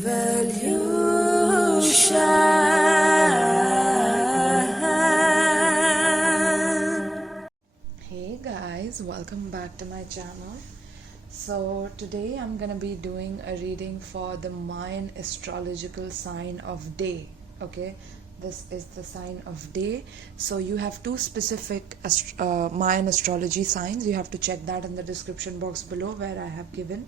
Hey guys, welcome back to my channel. So today I'm gonna be doing a reading for the Mayan astrological sign of day. Okay, this is the sign of day. So you have two specific Mayan astrology signs. You have to check that in the description box below, where I have given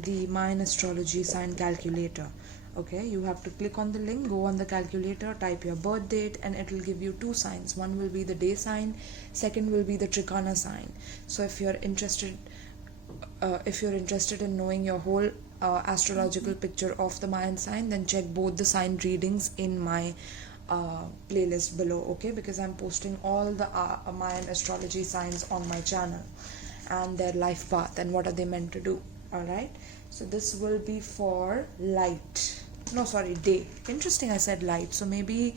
the Mayan astrology sign calculator. Okay, you have to click on the link, go on the calculator, type your birth date, and it will give you two signs. One will be the day sign, second will be the trikana sign. So if you're interested in knowing your whole astrological picture of the Mayan sign, then check both the sign readings in my playlist below. Okay, because I'm posting all the Mayan astrology signs on my channel and their life path and what are they meant to do. Alright, so this will be for day. Interesting, I said light. So maybe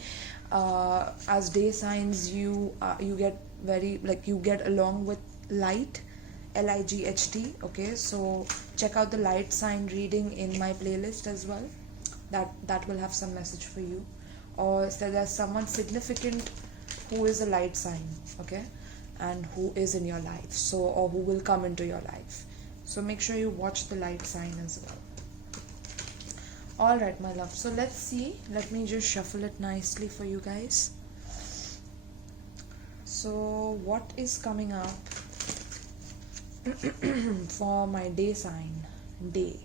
as day signs you get you get along with light, Light. Okay, so check out the light sign reading in my playlist as well. That will have some message for you. Or there's someone significant who is a light sign, okay, and who is in your life, so, or who will come into your life. So make sure you watch the light sign as well. Alright, my love. So let's see. Let me just shuffle it nicely for you guys. So what is coming up for my day sign? Day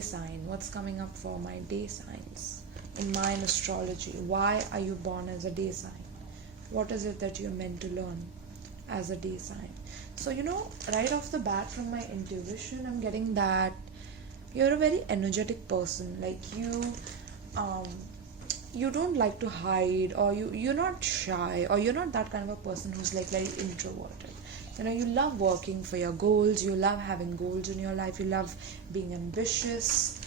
sign. What's coming up for my day signs in Mayan astrology? Why are you born as a day sign? What is it that you're meant to learn as a day sign? So right off the bat, from my intuition, I'm getting that you're a very energetic person. Like you don't like to hide, or you're not shy, or you're not that kind of a person who's like very introverted. You love working for your goals, you love having goals in your life, you love being ambitious.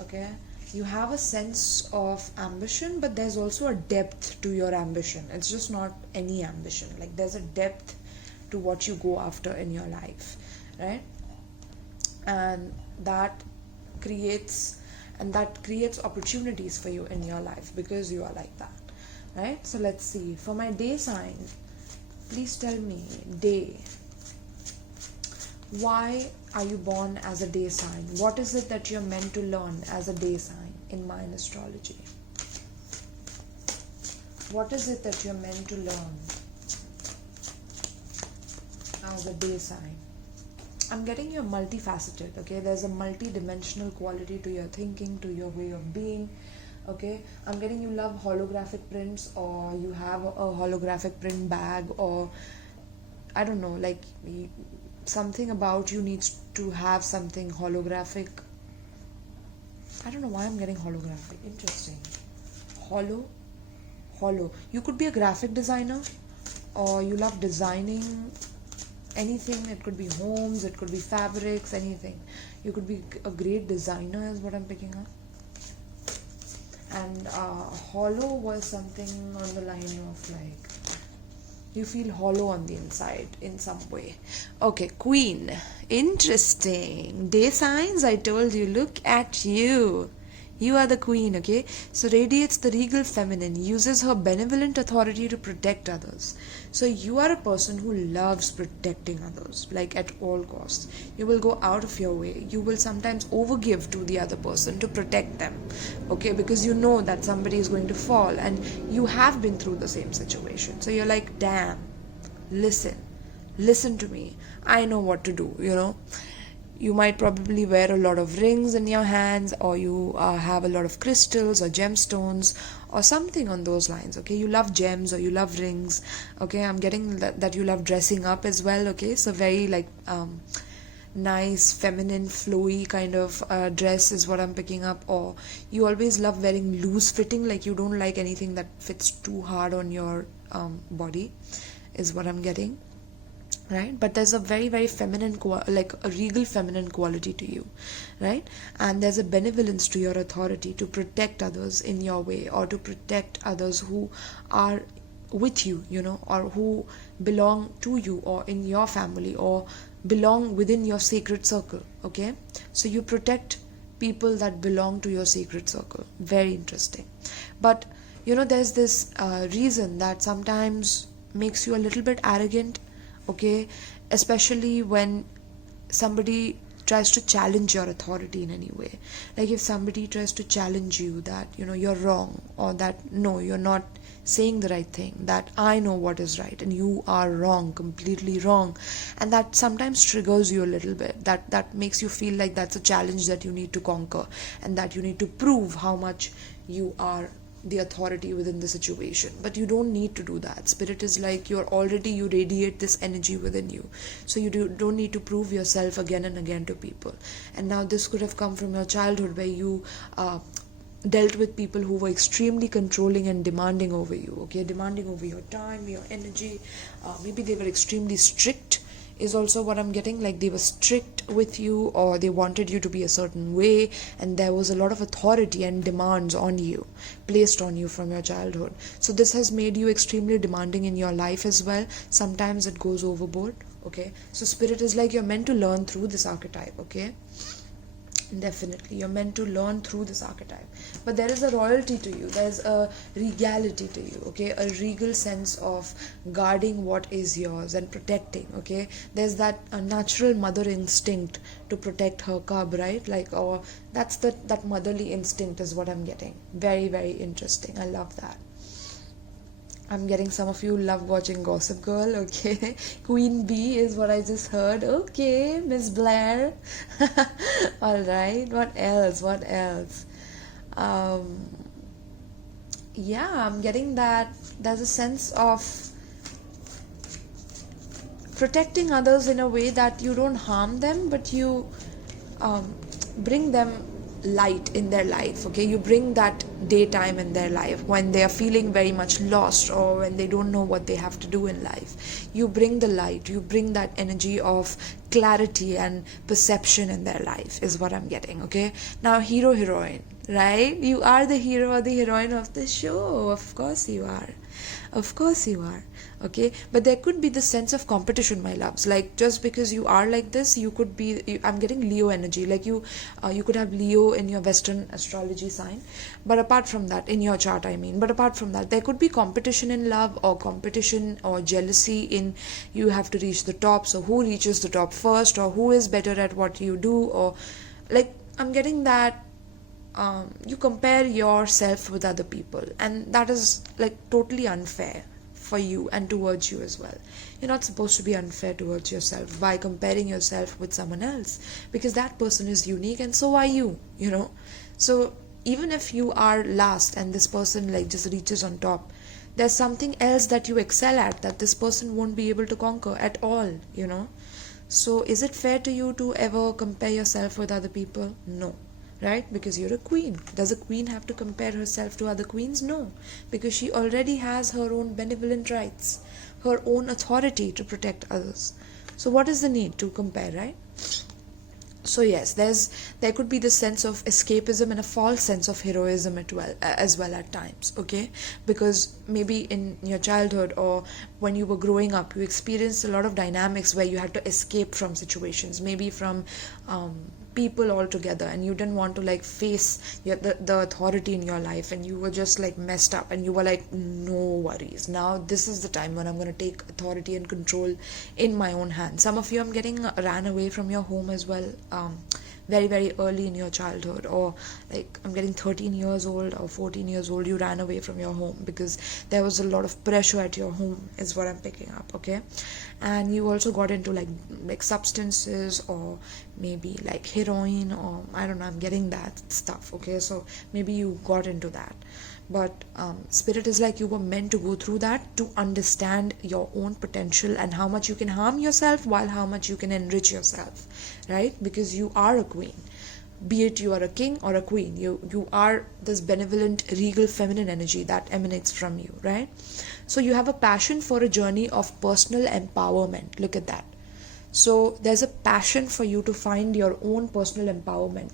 Okay, you have a sense of ambition, but there's also a depth to your ambition. It's just not any ambition. Like there's a depth to what you go after in your life, right? And that creates opportunities for you in your life because you are like that, right? So let's see. For my day sign, please tell me, day, why are you born as a day sign? What is it that you're meant to learn as a day sign in Mayan astrology? What is it that you're meant to learn as a day sign? I'm getting you're multifaceted, okay? There's a multi-dimensional quality to your thinking, to your way of being, okay? I'm getting you love holographic prints, or you have a holographic print bag, or I don't know, like something about you needs to have something holographic. I don't know why I'm getting holographic. Interesting. Hollow. You could be a graphic designer, or you love designing anything. It could be homes, it could be fabrics, anything. You could be a great designer is what I'm picking up. And hollow was something on the line of like you feel hollow on the inside in some way. Okay, Queen. Interesting. Day signs, I told you, look at you. You are the queen, okay? So radiates the regal feminine, uses her benevolent authority to protect others. So you are a person who loves protecting others, like at all costs. You will go out of your way. You will sometimes overgive to the other person to protect them, okay? Because you know that somebody is going to fall and you have been through the same situation. So you're like, damn, listen to me. I know what to do, You might probably wear a lot of rings in your hands, or you have a lot of crystals or gemstones or something on those lines, okay? You love gems or you love rings, okay? I'm getting that you love dressing up as well, okay? So very like nice, feminine, flowy kind of dress is what I'm picking up. Or you always love wearing loose fitting, like you don't like anything that fits too hard on your body is what I'm getting. Right, but there's a very, very feminine, like a regal feminine quality to you, right? And there's a benevolence to your authority to protect others in your way, or to protect others who are with you, or who belong to you, or in your family, or belong within your sacred circle. Okay, so you protect people that belong to your sacred circle. Very interesting. But there's this reason that sometimes makes you a little bit arrogant. Okay, especially when somebody tries to challenge your authority in any way. Like if somebody tries to challenge you that you're wrong, or that no, you're not saying the right thing, that I know what is right and you are wrong, completely wrong, and that sometimes triggers you a little bit. That makes you feel like that's a challenge that you need to conquer, and that you need to prove how much you are the authority within the situation. But you don't need to do that. Spirit is like, you radiate this energy within you, so you don't need to prove yourself again and again to people. And now this could have come from your childhood, where you dealt with people who were extremely controlling and demanding over you. Okay, demanding over your time, your energy. Maybe they were extremely strict is also what I'm getting. Like they were strict with you, or they wanted you to be a certain way, and there was a lot of authority and demands on you, placed on you from your childhood. So this has made you extremely demanding in your life as well. Sometimes it goes overboard. Okay, so spirit is like, you're meant to learn through this archetype. Okay, definitely you're meant to learn through this archetype. But there is a royalty to you, there's a regality to you. Okay, a regal sense of guarding what is yours and protecting. Okay, there's that natural mother instinct to protect her cub, right? Like, or that's that motherly instinct is what I'm getting. Very, very interesting. I love that. I'm getting some of you love watching Gossip Girl. Okay, Queen Bee is what I just heard. Okay, Miss Blair. All right, what else? Yeah, I'm getting that there's a sense of protecting others in a way that you don't harm them, but you bring them light in their life. Okay, you bring that daytime in their life when they are feeling very much lost, or when they don't know what they have to do in life. You bring the light, you bring that energy of clarity and perception in their life is what I'm getting. Okay, now hero, heroine, right? You are the hero or the heroine of the show. Of course you are. Okay, but there could be the sense of competition, my loves. Like, just because you are like this, you could be, I'm getting Leo energy. Like you could have Leo in your Western astrology sign, but apart from that, in your chart I mean, but apart from that, there could be competition in love, or competition or jealousy in, you have to reach the top, so who reaches the top first, or who is better at what you do, or like, I'm getting that you compare yourself with other people, and that is like totally unfair for you and towards you as well. You're not supposed to be unfair towards yourself by comparing yourself with someone else, because that person is unique and so are you, so even if you are last and this person like just reaches on top, there's something else that you excel at that this person won't be able to conquer at all. So is it fair to you to ever compare yourself with other people? No, right? Because you're a queen. Does a queen have to compare herself to other queens? No, because she already has her own benevolent rights, her own authority to protect others. So what is the need to compare, right? So yes, there could be this sense of escapism and a false sense of heroism as well at times. Okay, because maybe in your childhood or when you were growing up, you experienced a lot of dynamics where you had to escape from situations, maybe from people altogether, and you didn't want to like face the authority in your life, and you were just like messed up, and you were like, no worries, now this is the time when I'm going to take authority and control in my own hands. Some of you, I'm getting ran away from your home as well, very, very early in your childhood, or like I'm getting 13 years old or 14 years old, you ran away from your home because there was a lot of pressure at your home is what I'm picking up. Okay, and you also got into like substances, or maybe like heroin, or I don't know, I'm getting that stuff. Okay, so maybe you got into that, but spirit is like, you were meant to go through that to understand your own potential and how much you can harm yourself while how much you can enrich yourself, right? Because you are a queen, be it you are a king or a queen, you are this benevolent regal feminine energy that emanates from you, right? So you have a passion for a journey of personal empowerment. Look at that. So there's a passion for you to find your own personal empowerment.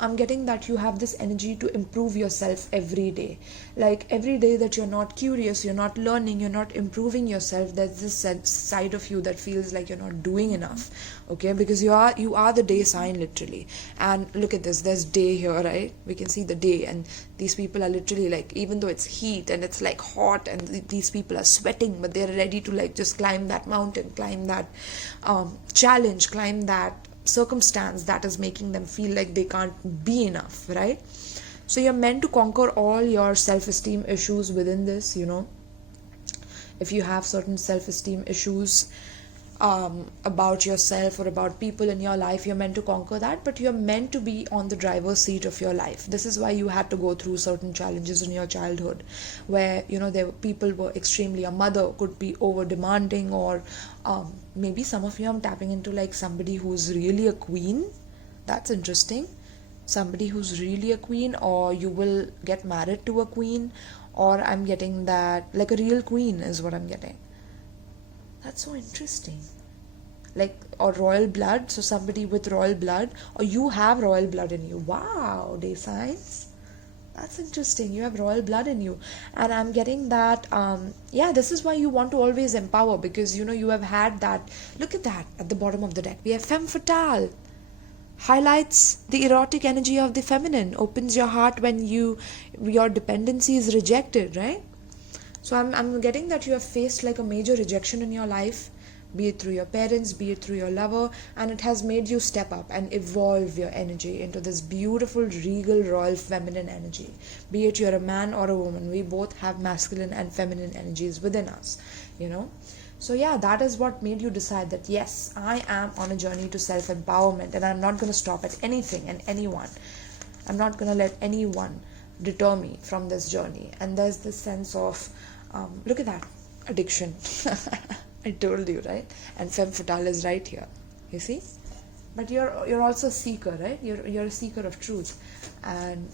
I'm getting that you have this energy to improve yourself every day. Like every day that you're not curious, you're not learning, you're not improving yourself, there's this side of you that feels like you're not doing enough. Okay, because you are the day sign, literally. And look at this, there's day here, right? We can see the day, and these people are literally like, even though it's heat and it's like hot and these people are sweating, but they're ready to like just climb that mountain, climb that challenge, climb that circumstance that is making them feel like they can't be enough, right? So you're meant to conquer all your self-esteem issues within this, if you have certain self-esteem issues about yourself or about people in your life, you're meant to conquer that, but you're meant to be on the driver's seat of your life. This is why you had to go through certain challenges in your childhood, where people were extremely, a mother could be over demanding, or maybe some of you, I'm tapping into like somebody who's really a queen. That's interesting. Somebody who's really a queen, or you will get married to a queen, or I'm getting that like a real queen is what I'm getting. That's so interesting. Like, or royal blood, so somebody with royal blood, or you have royal blood in you. Wow, day signs. That's interesting. You have royal blood in you. And I'm getting that, this is why you want to always empower, because you have had that. Look at that at the bottom of the deck. We have femme fatale. Highlights the erotic energy of the feminine, opens your heart when your dependency is rejected, right? So I'm getting that you have faced like a major rejection in your life, be it through your parents, be it through your lover, and it has made you step up and evolve your energy into this beautiful, regal, royal, feminine energy. Be it you're a man or a woman, we both have masculine and feminine energies within us, So yeah, that is what made you decide that yes, I am on a journey to self-empowerment, and I'm not going to stop at anything and anyone. I'm not going to let anyone deter me from this journey. And there's this sense of look at that, addiction. I told you, right? And femme fatale is right here, you see. But you're also a seeker, right? You're a seeker of truth, and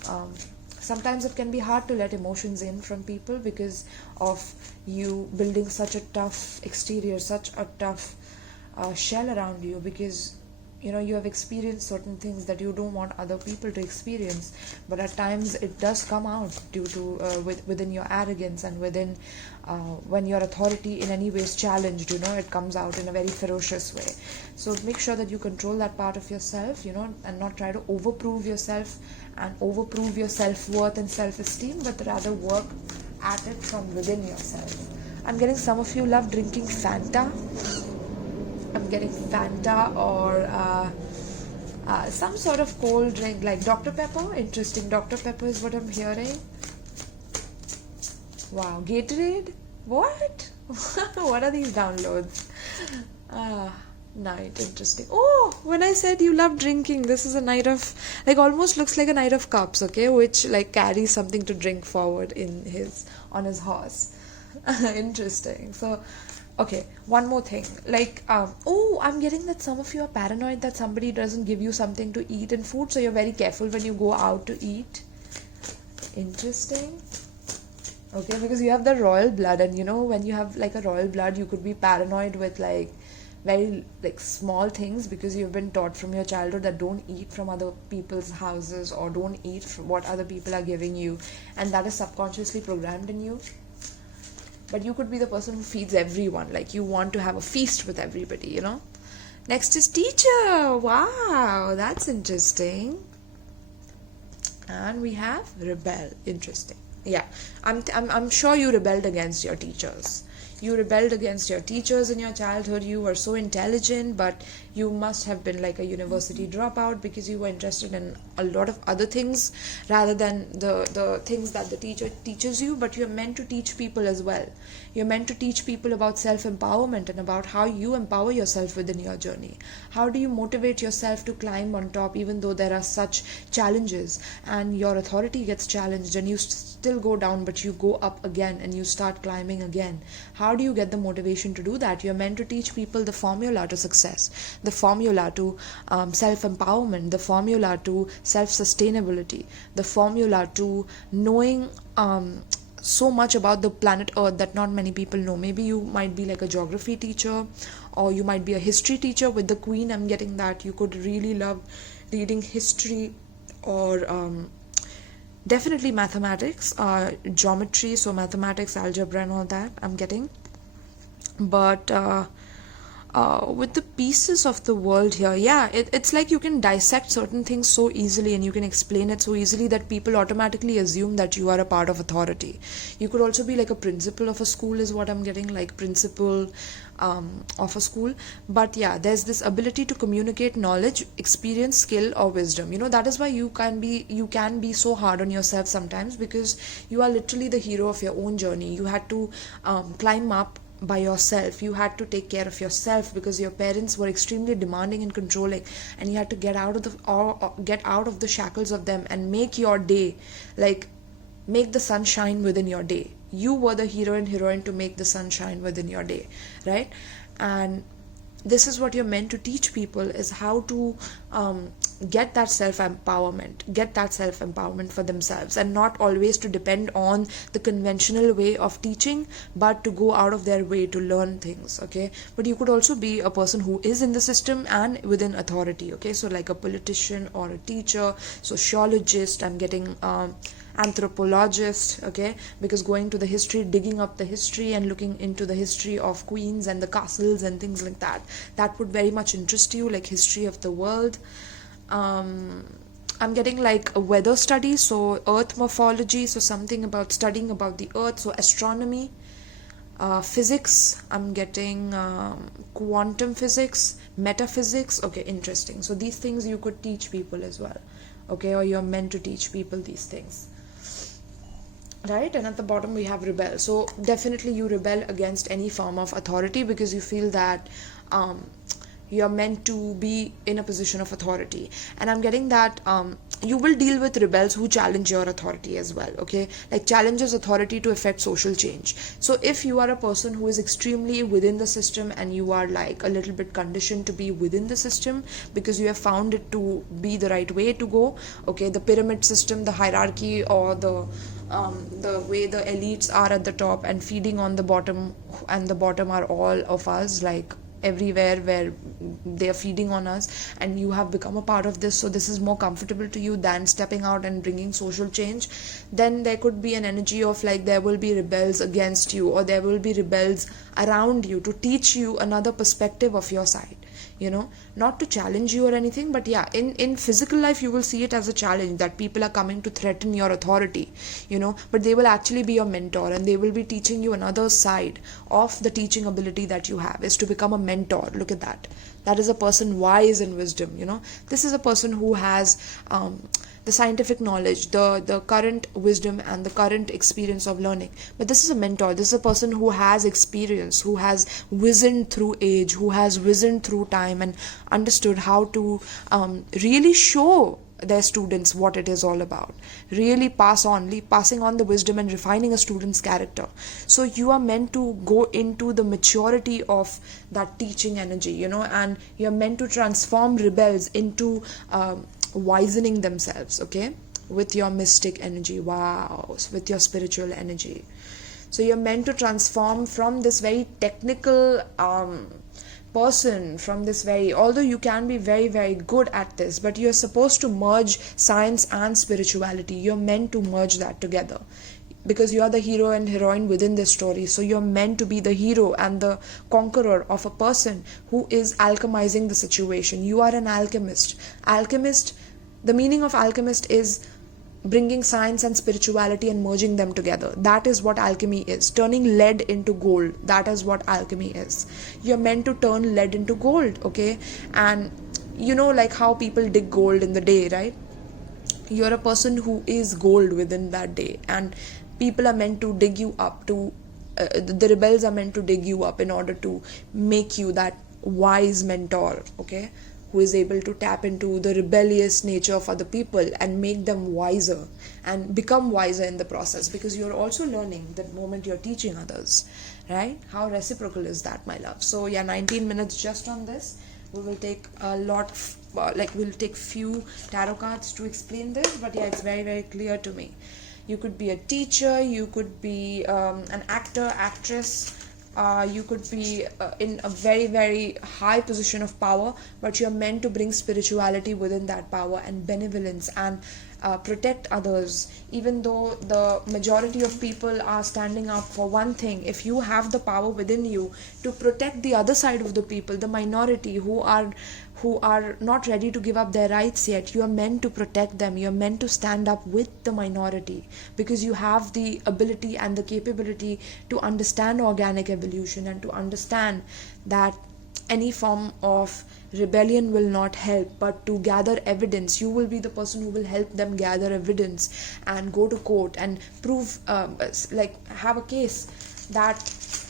sometimes it can be hard to let emotions in from people because of you building such a tough exterior, such a tough shell around you, because you have experienced certain things that you don't want other people to experience, but at times it does come out due to within your arrogance, and within when your authority in any way is challenged, it comes out in a very ferocious way. So make sure that you control that part of yourself, and not try to overprove yourself and overprove your self-worth and self-esteem, but rather work at it from within yourself. I'm getting some of you love drinking Fanta. I'm getting Fanta, or some sort of cold drink like Dr. Pepper. Interesting. Dr. Pepper is what I'm hearing. Wow. Gatorade? What? What are these downloads? Night. Interesting. Oh, when I said you love drinking, this is a night of, like, almost looks like a knight of cups, okay, which like carries something to drink forward on his horse. Interesting. So okay, one more thing. Like, I'm getting that some of you are paranoid that somebody doesn't give you something to eat in food, so you're very careful when you go out to eat. Interesting. Okay, because you have the royal blood, and when you have like a royal blood, you could be paranoid with like very like small things, because you've been taught from your childhood that don't eat from other people's houses, or don't eat from what other people are giving you, and that is subconsciously programmed in you. But you could be the person who feeds everyone. Like, you want to have a feast with everybody, Next is teacher. Wow, that's interesting. And we have rebel. Interesting. Yeah, I'm sure you rebelled against your teachers. You rebelled against your teachers in your childhood. You were so intelligent, but you must have been like a university dropout because you were interested in a lot of other things rather than the things that the teacher teaches you. But you're meant to teach people as well. You're meant to teach people about self-empowerment and about how you empower yourself within your journey. How do you motivate yourself to climb on top even though there are such challenges and your authority gets challenged and you still go down, but you go up again and you start climbing again. How do you get the motivation to do that? You're meant to teach people the formula to success, the formula to self-empowerment, the formula to self-sustainability, the formula to knowing so much about the planet Earth that not many people know. Maybe you might be like a geography teacher, or you might be a history teacher. With the Queen, I'm getting that you could really love reading history, or definitely mathematics, geometry, so mathematics, algebra and all that I'm getting. But with the pieces of the world here, yeah, it's like you can dissect certain things so easily and you can explain it so easily that people automatically assume that you are a part of authority. You could also be like a principal of a school, is what I'm getting, like principal of a school. But yeah, there's this ability to communicate knowledge, experience, skill, or wisdom. That is why you can be so hard on yourself sometimes, because you are literally the hero of your own journey. You had to climb up by yourself. You had to take care of yourself because your parents were extremely demanding and controlling, and you had to get out of the shackles of them and make your day, like make the sun shine within your day. You were the hero and heroine to make the sun shine within your day, right? And this is what you're meant to teach people, is how to get that self-empowerment for themselves, and not always to depend on the conventional way of teaching, but to go out of their way to learn things, okay? But you could also be a person who is in the system and within authority, okay? So like a politician or a teacher, sociologist, I'm getting anthropologist, okay? Because going to the history, digging up the history and looking into the history of queens and the castles and things like that would very much interest you, like history of the world. I'm getting like a weather study, so earth morphology, so something about studying about the earth, so astronomy, physics, I'm getting quantum physics, metaphysics, okay, interesting. So these things you could teach people as well, okay? Or you're meant to teach people these things, right? And at the bottom we have rebel. So definitely you rebel against any form of authority because you feel that you're meant to be in a position of authority. And I'm getting that you will deal with rebels who challenge your authority as well, okay? Like challenges authority to affect social change. So if you are a person who is extremely within the system and you are like a little bit conditioned to be within the system because you have found it to be the right way to go, okay? The pyramid system, the hierarchy, or the way the elites are at the top and feeding on the bottom, and the bottom are all of us, like everywhere where they are feeding on us, and you have become a part of this, so this is more comfortable to you than stepping out and bringing social change, then there could be an energy of like there will be rebels against you, or there will be rebels around you to teach you another perspective of your side, not to challenge you or anything, but yeah, in physical life you will see it as a challenge that people are coming to threaten your authority, but they will actually be your mentor, and they will be teaching you another side of the teaching ability that you have, is to become a mentor. Look at that is a person wise in wisdom. This is a person who has the scientific knowledge, the current wisdom and the current experience of learning. But this is a mentor. This is a person who has experience, who has wizened through age, who has wizened through time and understood how to really show their students what it is all about, really passing on the wisdom and refining a student's character. So you are meant to go into the maturity of that teaching energy, and you're meant to transform rebels into wisening themselves, okay, with your mystic energy, with your spiritual energy. So you're meant to transform from this very technical person, from this very, although you can be very, very good at this, but you're supposed to merge science and spirituality. You're meant to merge that together because you are the hero and heroine within this story. So you're meant to be the hero and the conqueror of a person who is alchemizing the situation. You are an alchemist. The meaning of alchemist is bringing science and spirituality and merging them together. That is what alchemy is. Turning lead into gold. That is what alchemy is. You're meant to turn lead into gold, okay? And like how people dig gold in the day, right? You're a person who is gold within that day, and people are meant to dig you up the rebels are meant to dig you up in order to make you that wise mentor, okay, who is able to tap into the rebellious nature of other people and make them wiser and become wiser in the process, because you're also learning the moment you're teaching others, right? How reciprocal is that, my love? So yeah, 19 minutes just on this. We will take a lot we'll take few tarot cards to explain this, but yeah, it's very, very clear to me. You could be a teacher, you could be an actor, actress, You could be in a very, very high position of power, but you're meant to bring spirituality within that power and benevolence and protect others. Even though the majority of people are standing up for one thing, if you have the power within you to protect the other side of the people, the minority who are not ready to give up their rights yet, you are meant to protect them. You are meant to stand up with the minority, because you have the ability and the capability to understand organic evolution and to understand that any form of rebellion will not help, but to gather evidence. You will be the person who will help them gather evidence and go to court and prove, have a case that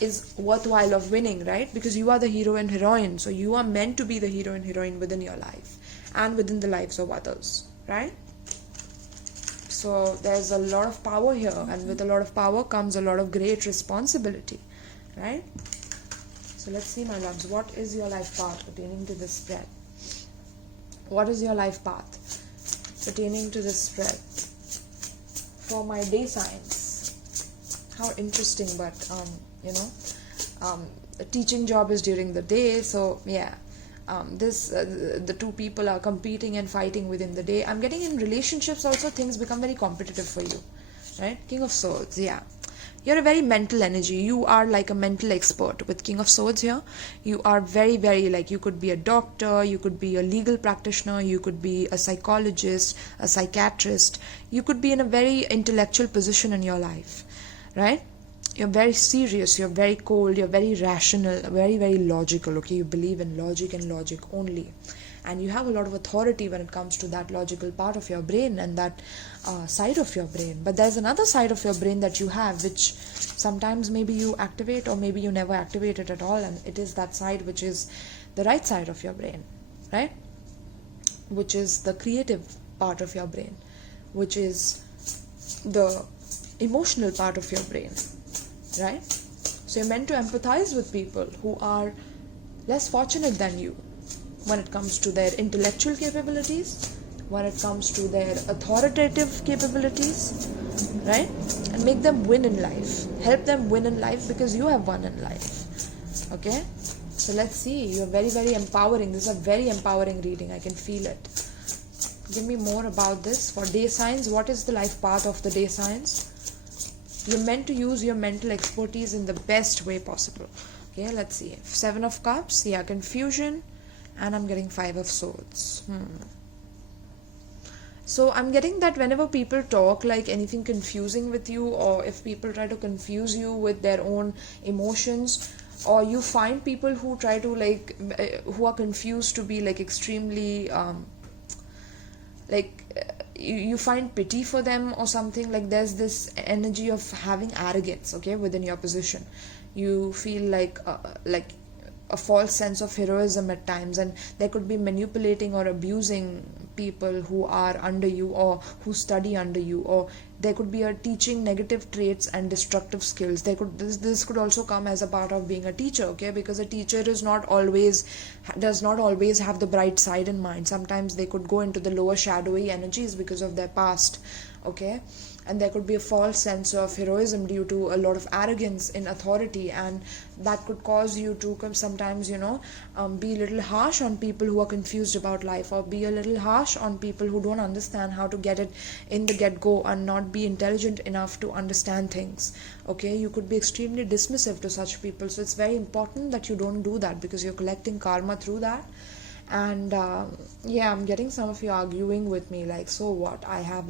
is worthwhile of winning, right? Because you are the hero and heroine, so you are meant to be the hero and heroine within your life and within the lives of others, right? So there's a lot of power here, and with a lot of power comes a lot of great responsibility, right? So let's see, my loves, what is your life path pertaining to this spread? What is your life path pertaining to this spread for my day signs? How interesting, but the teaching job is during the day, so yeah. The two people are competing and fighting within the day. I'm getting in relationships also, things become very competitive for you, right? King of Swords, yeah. You're a very mental energy. You are like a mental expert with King of Swords here. You are very, very, like, you could be a doctor, you could be a legal practitioner, you could be a psychologist, a psychiatrist. You could be in a very intellectual position in your life, right? You're very serious, you're very cold, you're very rational, very, very logical, okay? You believe in logic and logic only. And you have a lot of authority when it comes to that logical part of your brain and that side of your brain. But there's another side of your brain that you have, which sometimes maybe you activate or maybe you never activate it at all. And it is that side which is the right side of your brain, right? Which is the creative part of your brain, which is the emotional part of your brain, right? So you're meant to empathize with people who are less fortunate than you when it comes to their intellectual capabilities, when it comes to their authoritative capabilities, right? And make them win in life. Help them win in life because you have won in life. Okay? So let's see. You're very, very empowering. This is a very empowering reading. I can feel it. Give me more about this. For day signs, what is the life path of the day signs? You're meant to use your mental expertise in the best way possible. Okay, let's see. 7 of Cups, yeah, confusion. And I'm getting 5 of Swords. So I'm getting that whenever people talk like anything confusing with you, or if people try to confuse you with their own emotions, or you find people who try to who are confused to be like extremely you find pity for them or something, like there's this energy of having arrogance, okay, within your position. You feel like a false sense of heroism at times, and there could be manipulating or abusing people who are under you or who study under you, or there could be a teaching negative traits and destructive skills. This could also come as a part of being a teacher, okay, because a teacher does not always have the bright side in mind. Sometimes they could go into the lower shadowy energies because of their past, okay. And there could be a false sense of heroism due to a lot of arrogance in authority, and that could cause you to sometimes be a little harsh on people who are confused about life, or be a little harsh on people who don't understand how to get it in the get-go and not be intelligent enough to understand things, okay. You could be extremely dismissive to such people, so it's very important that you don't do that, because you're collecting karma through that. And I'm getting some of you arguing with me like, so what, I have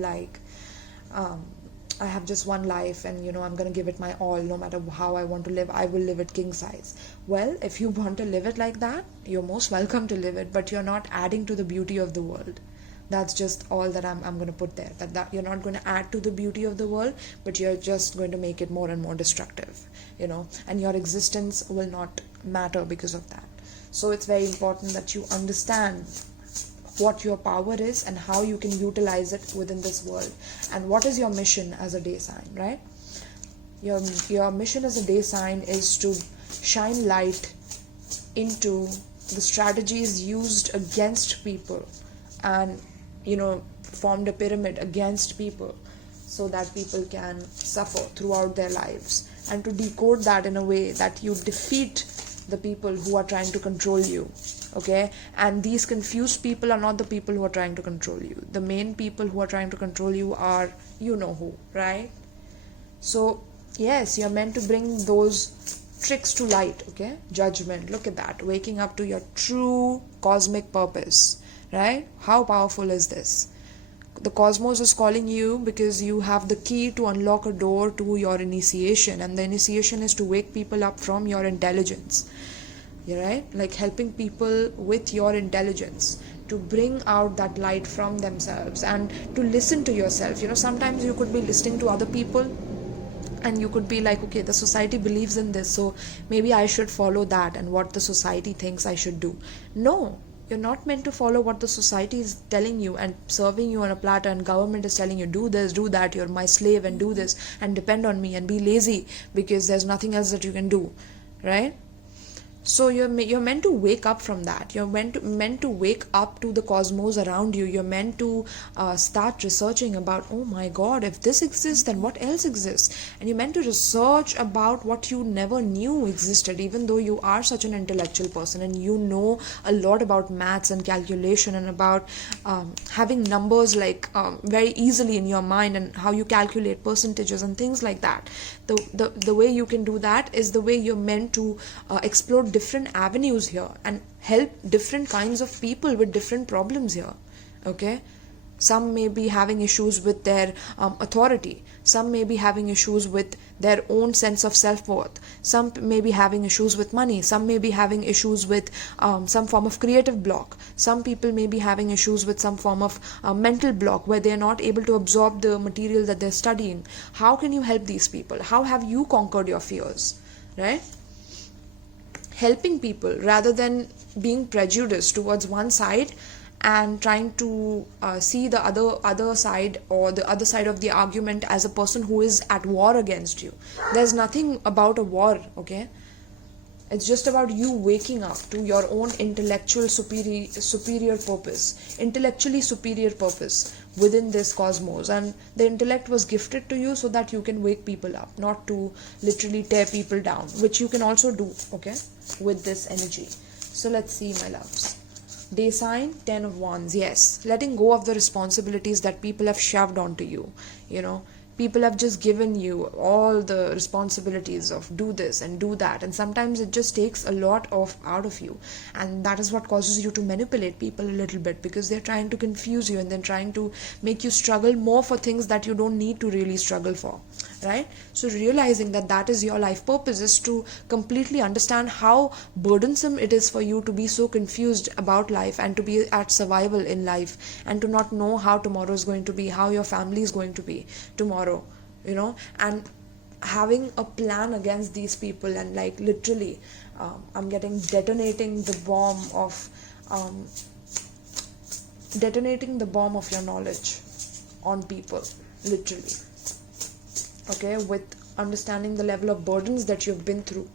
just one life, and I'm going to give it my all. No matter how I want to live, I will live it king size. Well, if you want to live it like that, you're most welcome to live it, but you're not adding to the beauty of the world. That's just all that I'm going to put there, that you're not going to add to the beauty of the world, but you're just going to make it more and more destructive, and your existence will not matter because of that. So it's very important that you understand what your power is and how you can utilize it within this world, and what is your mission as a day sign, right? Your mission as a day sign is to shine light into the strategies used against people, and formed a pyramid against people, so that people can suffer throughout their lives, and to decode that in a way that you defeat the people who are trying to control you. Okay, and these confused people are not the people who are trying to control you. The main people who are trying to control you are you know who, right? So yes, you're meant to bring those tricks to light. Okay, judgment, look at that, waking up to your true cosmic purpose, right? How powerful is this? The cosmos is calling you because you have the key to unlock a door to your initiation, and the initiation is to wake people up from your intelligence. You're right, like helping people with your intelligence to bring out that light from themselves and to listen to yourself. Sometimes you could be listening to other people and you could be like, okay, the society believes in this, so maybe I should follow that and what the society thinks I should do. No, you're not meant to follow what the society is telling you and serving you on a platter, and government is telling you do this, do that, you're my slave and do this and depend on me and be lazy because there's nothing else that you can do, right? So you're meant to wake up from that. You're meant to wake up to the cosmos around you. You're meant to start researching about, oh my god, if this exists, then what else exists? And you're meant to research about what you never knew existed, even though you are such an intellectual person and you know a lot about maths and calculation and about having numbers like very easily in your mind, and how you calculate percentages and things like that. The way you can do that is the way you're meant to explore different avenues here and help different kinds of people with different problems here. Okay, some may be having issues with their authority, some may be having issues with their own sense of self-worth, some may be having issues with money, some may be having issues with some form of creative block, some people may be having issues with some form of mental block where they are not able to absorb the material that they're studying. How can you help these people? How have you conquered your fears, right? Helping people rather than being prejudiced towards one side and trying to see the other side or the other side of the argument as a person who is at war against you. There's nothing about a war, okay? It's just about you waking up to your own intellectually superior purpose within this cosmos, and the intellect was gifted to you so that you can wake people up, not to literally tear people down, which you can also do, okay, with this energy. So let's see, my loves. Day sign, 10 of Wands. Yes, letting go of the responsibilities that people have shoved onto you. People have just given you all the responsibilities of do this and do that, and sometimes it just takes a lot out of you, and that is what causes you to manipulate people a little bit, because they're trying to confuse you and then trying to make you struggle more for things that you don't need to really struggle for, right? So realizing that is your life purpose is to completely understand how burdensome it is for you to be so confused about life and to be at survival in life and to not know how tomorrow is going to be, how your family is going to be tomorrow, and having a plan against these people, and like literally I'm getting detonating the bomb of your knowledge on people, literally. Okay, with understanding the level of burdens that you've been through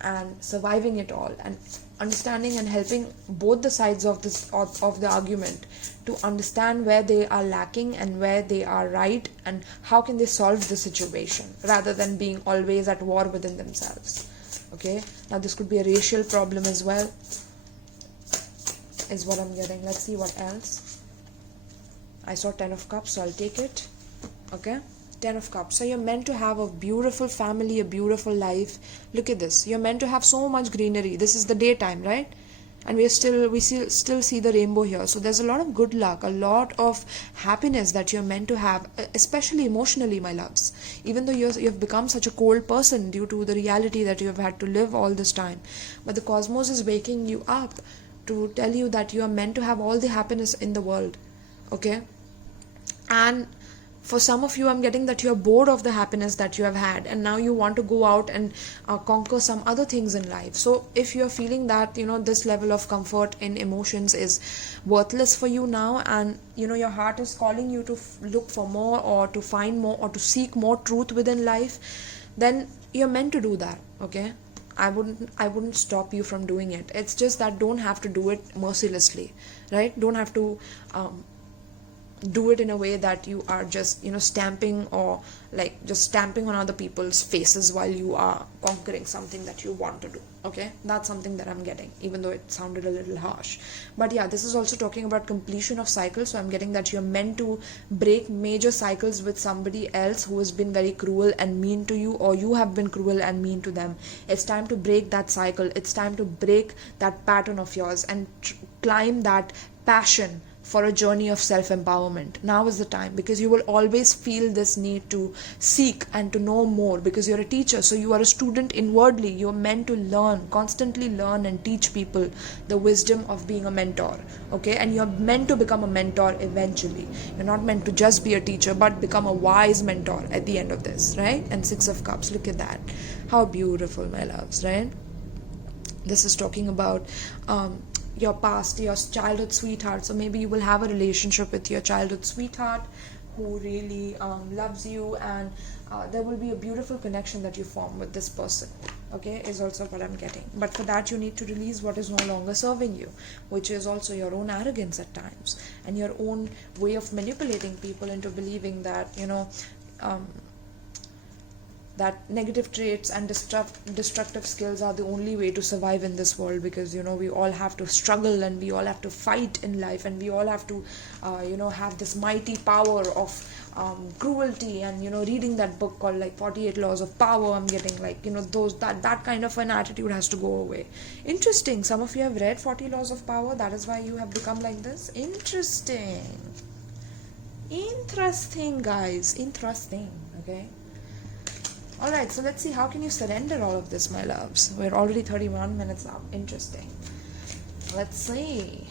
and surviving it all, and understanding and helping both the sides of the argument to understand where they are lacking and where they are right, and how can they solve the situation rather than being always at war within themselves. Okay, now this could be a racial problem as well, is what I'm getting. Let's see what else. I saw 10 of Cups, so I'll take it. Okay, 10 of Cups. So you're meant to have a beautiful family, a beautiful life. Look at this. You're meant to have so much greenery. This is the daytime, right? And we still see the rainbow here. So there's a lot of good luck, a lot of happiness that you're meant to have, especially emotionally, my loves. Even though you've become such a cold person due to the reality that you've had to live all this time. But the cosmos is waking you up to tell you that you are meant to have all the happiness in the world. Okay? And for some of you, I'm getting that you're bored of the happiness that you have had, and now you want to go out and conquer some other things in life. So if you're feeling that, this level of comfort in emotions is worthless for you now, and, your heart is calling you to look for more, or to find more, or to seek more truth within life, then you're meant to do that, okay? I wouldn't stop you from doing it. It's just that don't have to do it mercilessly, right? Don't have to do it in a way that you are just, stamping, or like just stamping on other people's faces while you are conquering something that you want to do. Okay, that's something that I'm getting, even though it sounded a little harsh. But yeah, this is also talking about completion of cycles. So I'm getting that you're meant to break major cycles with somebody else who has been very cruel and mean to you, or you have been cruel and mean to them. It's time to break that cycle. It's time to break that pattern of yours and climb that passion for a journey of self-empowerment. Now is the time, because you will always feel this need to seek and to know more, because you're a teacher, so you are a student inwardly. You're meant to learn, constantly learn and teach people the wisdom of being a mentor. Okay, and you're meant to become a mentor eventually. You're not meant to just be a teacher, but become a wise mentor at the end of this, right? And Six of Cups, look at that. How beautiful, my loves, right? This is talking about your past, your childhood sweetheart. So maybe you will have a relationship with your childhood sweetheart who really loves you, and there will be a beautiful connection that you form with this person. Okay, is also what I'm getting. But for that, you need to release what is no longer serving you, which is also your own arrogance at times, and your own way of manipulating people into believing that, that negative traits and destructive skills are the only way to survive in this world, because we all have to struggle, and we all have to fight in life, and we all have to have this mighty power of cruelty, and reading that book called like 48 Laws of Power. I'm getting like that kind of an attitude has to go away. Interesting, some of you have read 40 Laws of Power. That is why you have become like this. Interesting, guys, interesting. Okay. Alright, so let's see, how can you surrender all of this, my loves? We're already 31 minutes up. Interesting. Let's see.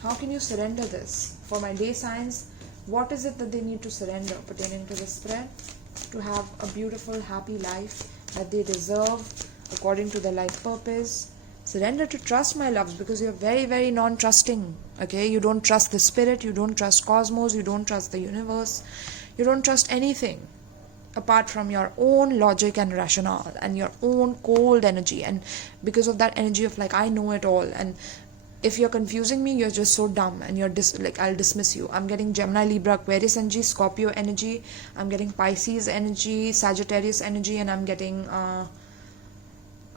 How can you surrender this? For my day signs, what is it that they need to surrender pertaining to the spread? To have a beautiful, happy life that they deserve according to their life purpose. Surrender to trust, my loves, because you're very, very non-trusting. Okay, you don't trust the spirit, you don't trust cosmos, you don't trust the universe, you don't trust anything apart from your own logic and rationale and your own cold energy. And because of that energy of like, I know it all, and if you're confusing me, you're just so dumb, and you're I'll dismiss you. I'm getting Gemini, Libra, Aquarius energy, Scorpio energy, I'm getting Pisces energy, Sagittarius energy, and I'm getting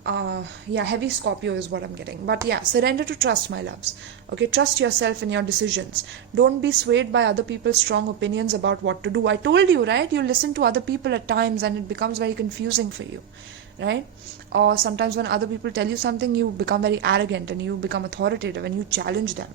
heavy Scorpio is what I'm getting. But yeah, surrender to trust, my loves. Okay, trust yourself in your decisions. Don't be swayed by other people's strong opinions about what to do. I told you, right? You listen to other people at times and it becomes very confusing for you, right? Or sometimes when other people tell you something, you become very arrogant and you become authoritative and you challenge them,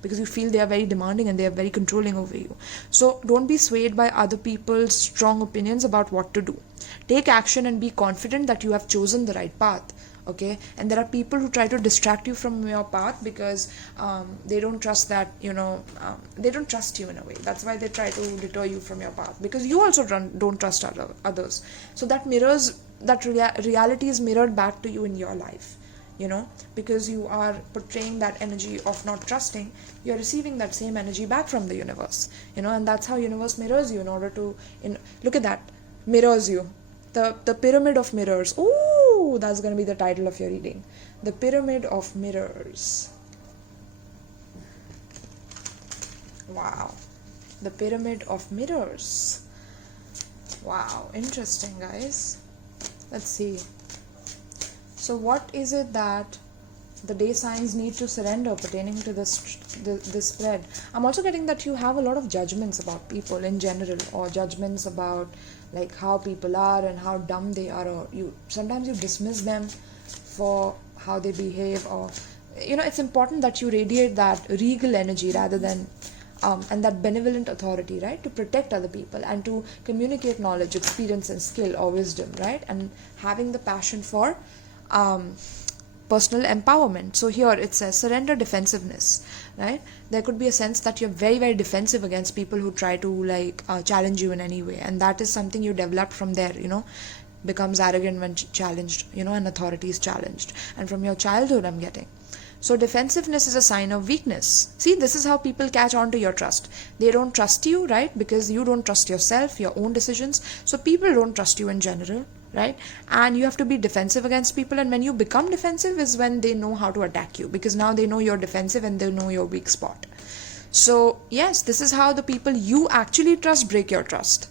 because you feel they are very demanding and they are very controlling over you. So don't be swayed by other people's strong opinions about what to do. Take action and be confident that you have chosen the right path. Okay, and there are people who try to distract you from your path because they don't trust that, they don't trust you in a way. That's why they try to deter you from your path, because you also don't trust others. So that mirrors, that reality is mirrored back to you in your life, because you are portraying that energy of not trusting. You're receiving that same energy back from the universe, and that's how universe mirrors you in order to, look at that, mirrors you. The pyramid of mirrors. Ooh, that's going to be the title of your reading. The pyramid of mirrors. Wow. The pyramid of mirrors. Wow, interesting, guys. Let's see. So what is it that the day signs need to surrender pertaining to this spread? I'm also getting that you have a lot of judgments about people in general, or judgments about like how people are and how dumb they are, or sometimes you dismiss them for how they behave, or it's important that you radiate that regal energy rather than and that benevolent authority, right, to protect other people and to communicate knowledge, experience and skill or wisdom, right, and having the passion for personal empowerment. So here it says surrender defensiveness, right? There could be a sense that you're very, very defensive against people who try to challenge you in any way, and that is something you developed from there, becomes arrogant when challenged, and authority is challenged, and from your childhood I'm getting. So defensiveness is a sign of weakness. See, this is how people catch on to your trust. They don't trust you, right? Because you don't trust yourself, your own decisions. So people don't trust you in general, right? And you have to be defensive against people. And when you become defensive is when they know how to attack you, because now they know you're defensive and they know your weak spot. So yes, this is how the people you actually trust break your trust.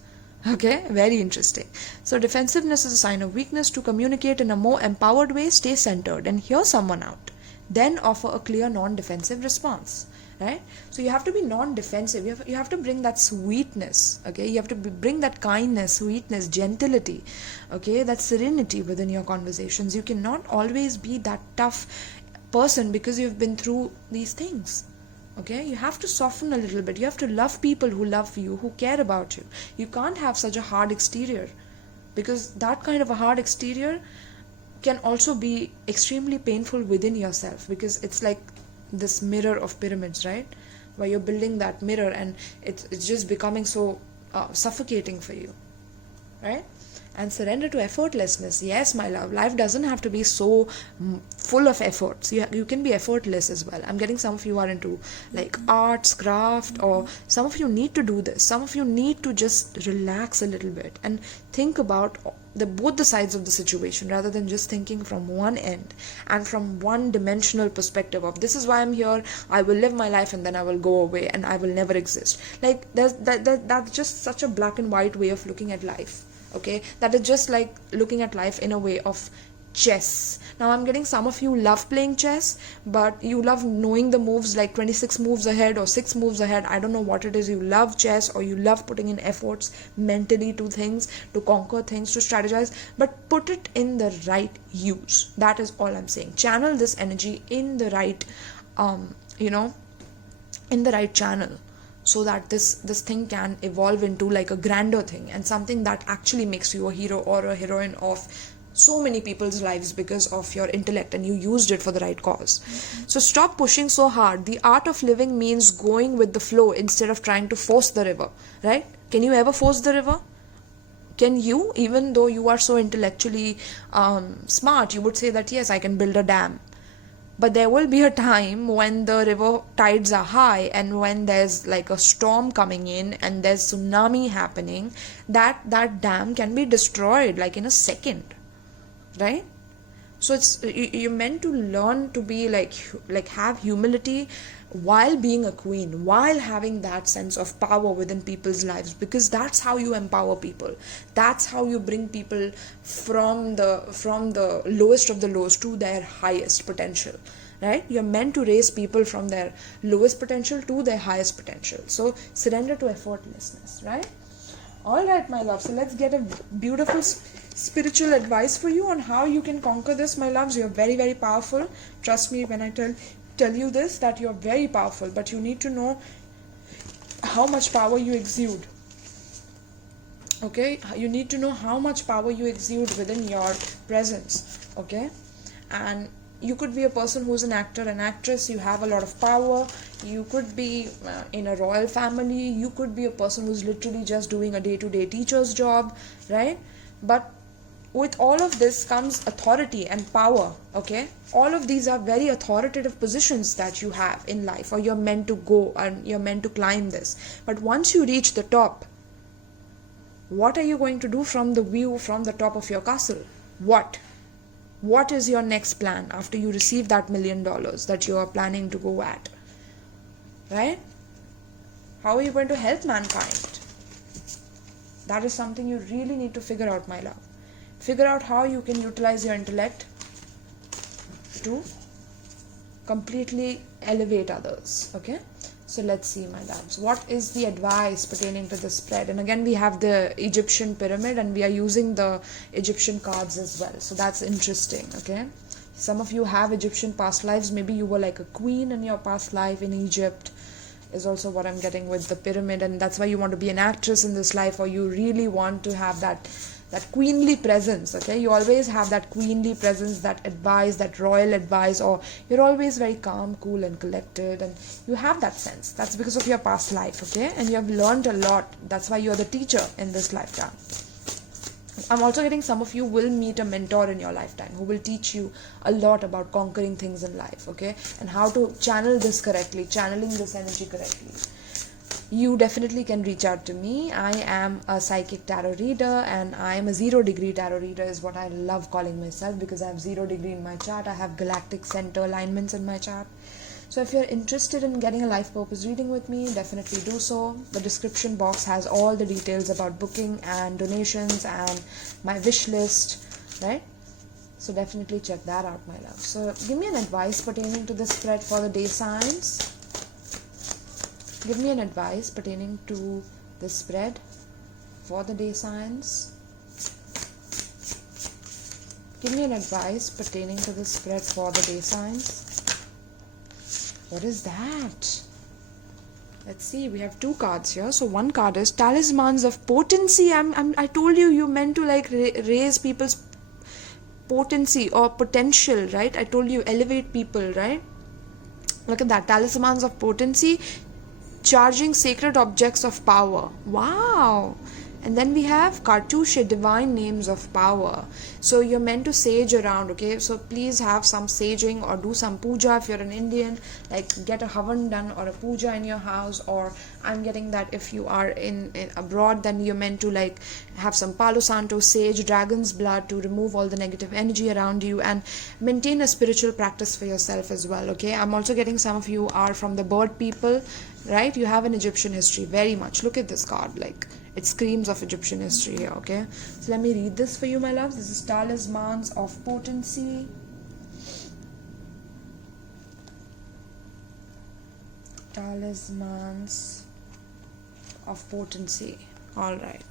Okay, very interesting. So defensiveness is a sign of weakness. To communicate in a more empowered way, stay centered and hear someone out. Then offer a clear non-defensive response. Right? So you have to be non-defensive. You have to bring that sweetness. Okay, you have to bring that kindness, sweetness, gentility. Okay, that serenity within your conversations. You cannot always be that tough person because you've been through these things. Okay, you have to soften a little bit. You have to love people who love you, who care about you. You can't have such a hard exterior, because that kind of a hard exterior can also be extremely painful within yourself, because it's like this mirror of pyramids, right? Where you're building that mirror and it's just becoming so suffocating for you, right? And surrender to effortlessness. Yes, my love, life doesn't have to be so full of efforts. You can be effortless as well. I'm getting some of you are into like arts, craft, or some of you need to do this. Some of you need to just relax a little bit and think about both the sides of the situation, rather than just thinking from one end and from one dimensional perspective of this is why I'm here, I will live my life and then I will go away and I will never exist. Like that's just such a black and white way of looking at life. Okay, that is just like looking at life in a way of chess. Now I'm getting some of you love playing chess, but you love knowing the moves like 26 moves ahead or 6 moves ahead. I don't know what it is. You love chess, or you love putting in efforts mentally to things, to conquer things, to strategize, but put it in the right use. That is all I'm saying. Channel this energy in the right in the right channel, so that this thing can evolve into like a grander thing and something that actually makes you a hero or a heroine of so many people's lives because of your intellect, and you used it for the right cause. So stop pushing so hard. The art of living means going with the flow instead of trying to force the river, right? Can you ever force the river? Can you? Even though you are so intellectually smart, you would say that yes, I can build a dam. But there will be a time when the river tides are high, and when there's like a storm coming in and there's tsunami happening, that dam can be destroyed like in a second, right? So you're meant to learn to be like have humility while being a queen, while having that sense of power within people's lives, because that's how you empower people. That's how you bring people from the lowest of the lows to their highest potential, right? You're meant to raise people from their lowest potential to their highest potential. So surrender to effortlessness, right? All right, my love. So let's get a beautiful spiritual advice for you on how you can conquer this, my loves. You're very, very powerful. Trust me when I tell you this, that you're very powerful, but you need to know how much power you exude. Okay, you need to know how much power you exude within your presence. Okay, and you could be a person who's an actor, an actress. You have a lot of power. You could be in a royal family. You could be a person who's literally just doing a day-to-day teacher's job, right? But with all of this comes authority and power. Okay, all of these are very authoritative positions that you have in life, or you're meant to go and you're meant to climb this. But once you reach the top, what are you going to do from the view from the top of your castle? What is your next plan after you receive that $1 million that you are planning to go at, right? How are you going to help mankind? That is something you really need to figure out, my love. Figure out how you can utilize your intellect to completely elevate others. Okay, so let's see, my loves, what is the advice pertaining to this spread? And again, we have the Egyptian pyramid, and we are using the Egyptian cards as well, so that's interesting. Okay, some of you have Egyptian past lives. Maybe you were like a queen in your past life in Egypt, is also what I'm getting with the pyramid, and that's why you want to be an actress in this life, or you really want to have that queenly presence. Okay, you always have that queenly presence, that advice, that royal advice, or you're always very calm, cool and collected, and you have that sense. That's because of your past life. Okay, and you have learned a lot. That's why you're the teacher in this lifetime. I'm also getting some of you will meet a mentor in your lifetime who will teach you a lot about conquering things in life, okay, and how to channel this correctly, channeling this energy correctly. You definitely can reach out to me. I am a psychic tarot reader, and I am a 0-degree tarot reader is what I love calling myself, because I have 0 degree in my chart. I have galactic center alignments in my chart. So if you're interested in getting a life purpose reading with me, definitely do so. The description box has all the details about booking and donations and my wish list, right? So definitely check that out, my love. So give me an advice pertaining to the spread for the day signs. Give me an advice pertaining to the spread for the day signs. Give me an advice pertaining to the spread for the day signs. What is that? Let's see. We have two cards here. So one card is Talismans of Potency. I told you meant to like raise people's potency or potential, right? I told you elevate people, right? Look at that. Talismans of Potency, charging sacred objects of power. Wow. And then we have Kartusha, divine names of power. So you're meant to sage around, okay? So please have some saging or do some puja if you're an Indian. Like get a havan done or a puja in your house. Or I'm getting that if you are in abroad, then you're meant to like have some Palo Santo, sage, dragon's blood to remove all the negative energy around you and maintain a spiritual practice for yourself as well, okay? I'm also getting some of you are from the bird people, right? You have an Egyptian history, very much. Look at this card, like it screams of Egyptian history here, okay? So let me read this for you, my love. This is Talismans of Potency. Talismans of Potency. Alright.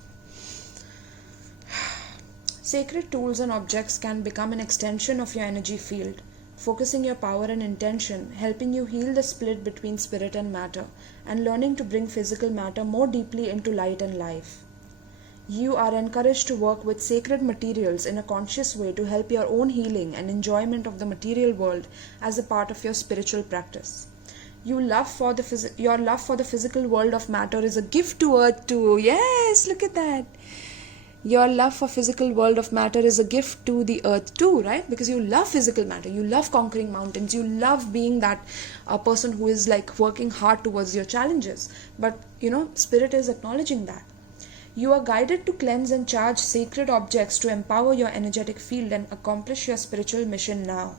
Sacred tools and objects can become an extension of your energy field, focusing your power and intention, helping you heal the split between spirit and matter, and learning to bring physical matter more deeply into light and life. You are encouraged to work with sacred materials in a conscious way to help your own healing and enjoyment of the material world as a part of your spiritual practice. Your love for the physical world of matter is a gift to earth too. Yes, look at that. Your love for physical world of matter is a gift to the earth too, right? Because you love physical matter, you love conquering mountains, you love being that person who is like working hard towards your challenges. But spirit is acknowledging that. You are guided to cleanse and charge sacred objects to empower your energetic field and accomplish your spiritual mission now.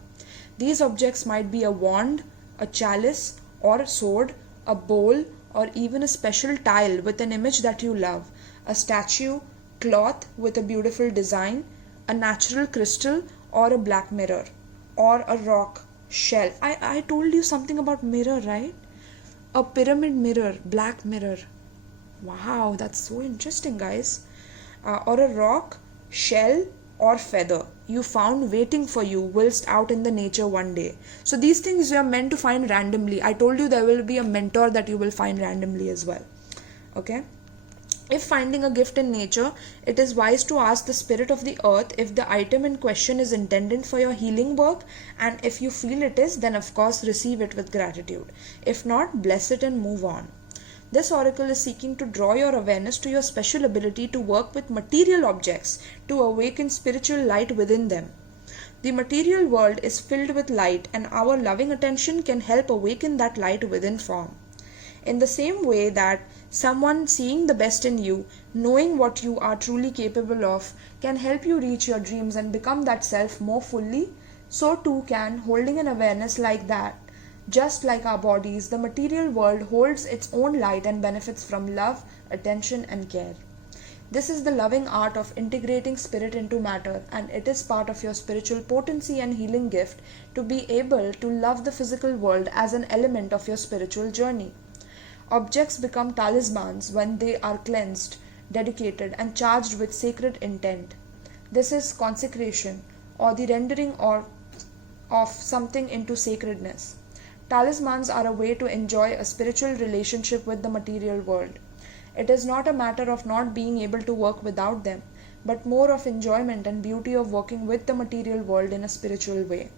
These objects might be a wand, a chalice, or a sword, a bowl, or even a special tile with an image that you love, a statue, cloth with a beautiful design, a natural crystal, or a black mirror, or a rock, shell. I told you something about mirror, right? A pyramid mirror, black mirror. Wow, that's so interesting, guys. Or a rock, shell, or feather you found waiting for you whilst out in the nature one day. So these things you are meant to find randomly. I told you there will be a mentor that you will find randomly as well. Okay? If finding a gift in nature, it is wise to ask the spirit of the earth if the item in question is intended for your healing work, and if you feel it is, then of course receive it with gratitude. If not, bless it and move on. This oracle is seeking to draw your awareness to your special ability to work with material objects to awaken spiritual light within them. The material world is filled with light, and our loving attention can help awaken that light within form. In the same way that someone seeing the best in you, knowing what you are truly capable of, can help you reach your dreams and become that self more fully, so too can holding an awareness like that. Just like our bodies, the material world holds its own light and benefits from love, attention, and care. This is the loving art of integrating spirit into matter, and it is part of your spiritual potency and healing gift to be able to love the physical world as an element of your spiritual journey. Objects become talismans when they are cleansed, dedicated, and charged with sacred intent. This is consecration, or the rendering of something into sacredness. Talismans are a way to enjoy a spiritual relationship with the material world. It is not a matter of not being able to work without them, but more of enjoyment and beauty of working with the material world in a spiritual way.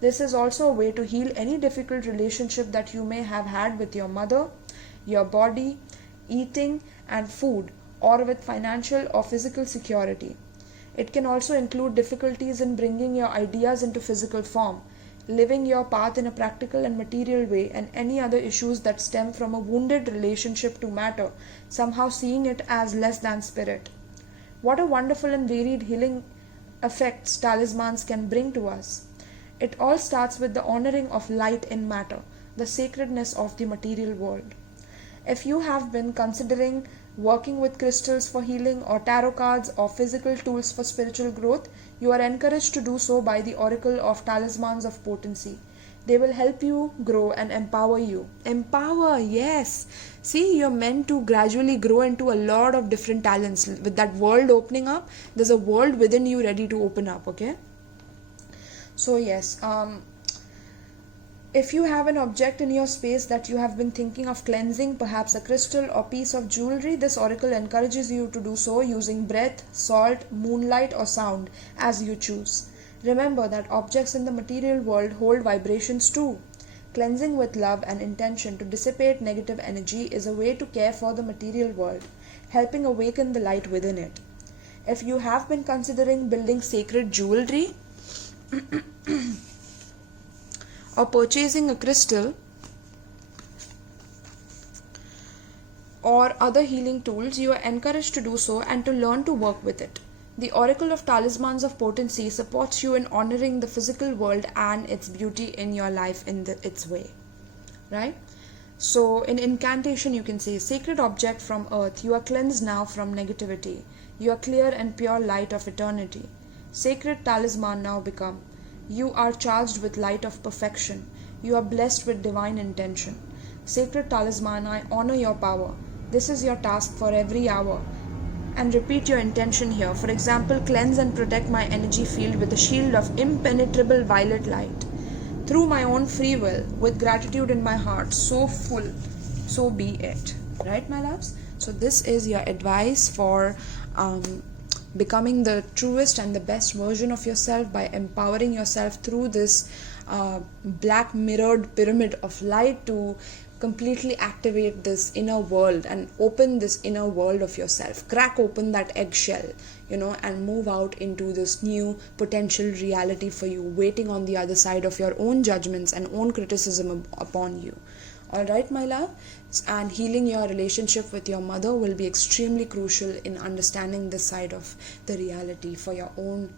This is also a way to heal any difficult relationship that you may have had with your mother, your body, eating and food, or with financial or physical security. It can also include difficulties in bringing your ideas into physical form, living your path in a practical and material way, and any other issues that stem from a wounded relationship to matter, somehow seeing it as less than spirit. What a wonderful and varied healing effects talismans can bring to us. It all starts with the honoring of light in matter, the sacredness of the material world. If you have been considering working with crystals for healing, or tarot cards, or physical tools for spiritual growth, you are encouraged to do so by the Oracle of Talismans of Potency. They will help you grow and empower you. Empower, yes. See, you're meant to gradually grow into a lot of different talents. With that world opening up, there's a world within you ready to open up, okay? So, yes, if you have an object in your space that you have been thinking of cleansing, perhaps a crystal or piece of jewelry, this oracle encourages you to do so using breath, salt, moonlight, or sound as you choose. Remember that objects in the material world hold vibrations too. Cleansing with love and intention to dissipate negative energy is a way to care for the material world, helping awaken the light within it. If you have been considering building sacred jewelry or purchasing a crystal or other healing tools, you are encouraged to do so and to learn to work with it. The Oracle of Talismans of Potency supports you in honoring the physical world and its beauty in your life in its way. Right? So, in incantation, you can say, Sacred object from earth, you are cleansed now from negativity. You are clear and pure light of eternity. Sacred talisman now become. You are charged with light of perfection. You are blessed with divine intention. Sacred talisman, I honor your power. This is your task for every hour. And repeat your intention here. For example, cleanse and protect my energy field with a shield of impenetrable violet light. Through my own free will, with gratitude in my heart, so full, so be it. Right, my loves? So this is your advice for becoming the truest and the best version of yourself by empowering yourself through this black mirrored pyramid of light to completely activate this inner world and open this inner world of yourself. Crack open that eggshell, and move out into this new potential reality for you, waiting on the other side of your own judgments and own criticism upon you. Alright, my love? And healing your relationship with your mother will be extremely crucial in understanding this side of the reality for your own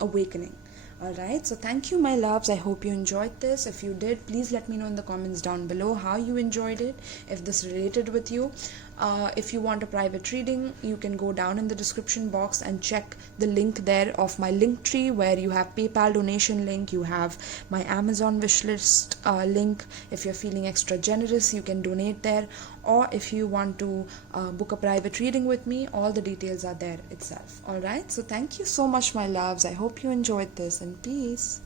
awakening. Alright, so thank you, my loves. I hope you enjoyed this. If you did, please let me know in the comments down below how you enjoyed it, if this related with you. If you want a private reading, you can go down in the description box and check the link there of my link tree, where you have PayPal donation link, you have my Amazon wishlist link. If you're feeling extra generous, you can donate there. Or if you want to book a private reading with me, all the details are there itself. Alright, so thank you so much, my loves. I hope you enjoyed this, and peace.